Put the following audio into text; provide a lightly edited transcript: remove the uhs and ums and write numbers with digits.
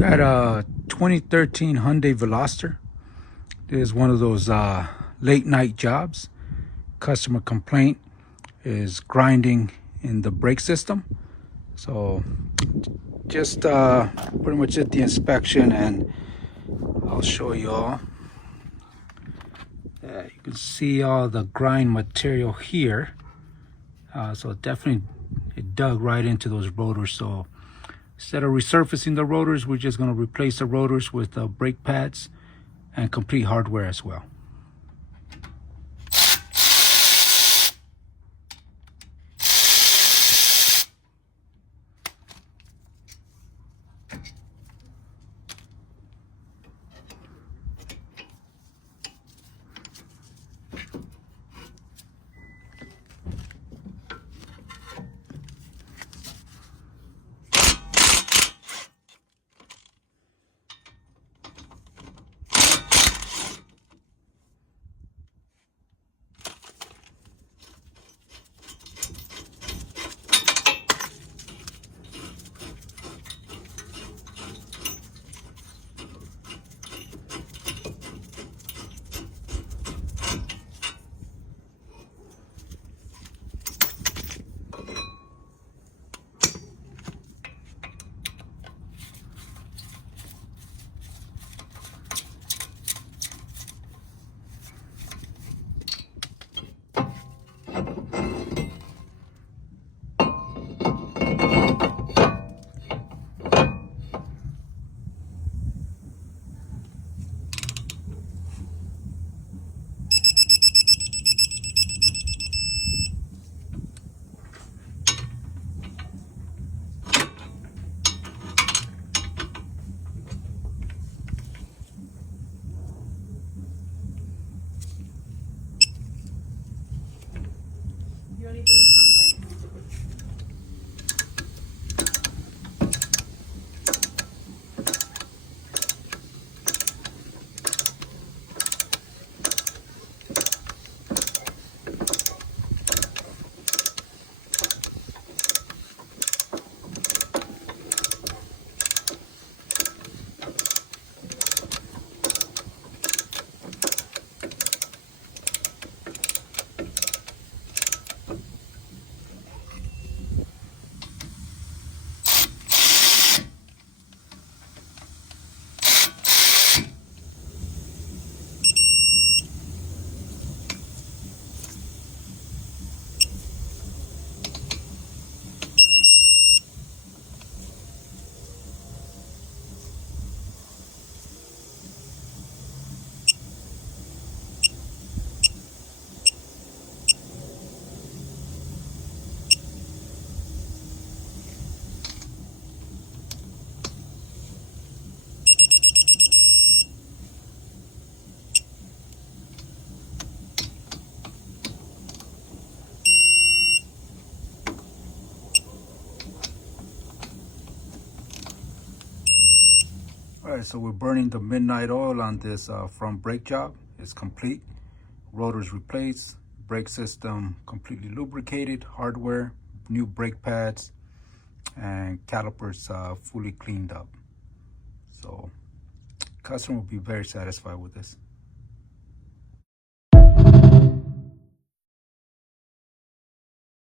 Got a 2013 Hyundai Veloster. This is one of those late night jobs. Customer complaint is grinding in the brake system. So just pretty much did the inspection, and I'll show you all. You can see all the grind material here. So definitely it dug right into those rotors. So instead of resurfacing the rotors, we're just going to replace the rotors with brake pads and complete hardware as well. You only doing front brakes? All right, so we're burning the midnight oil on this front brake job. It's complete. Rotors replaced, brake system completely lubricated, hardware, new brake pads, and calipers fully cleaned up. So customer will be very satisfied with this.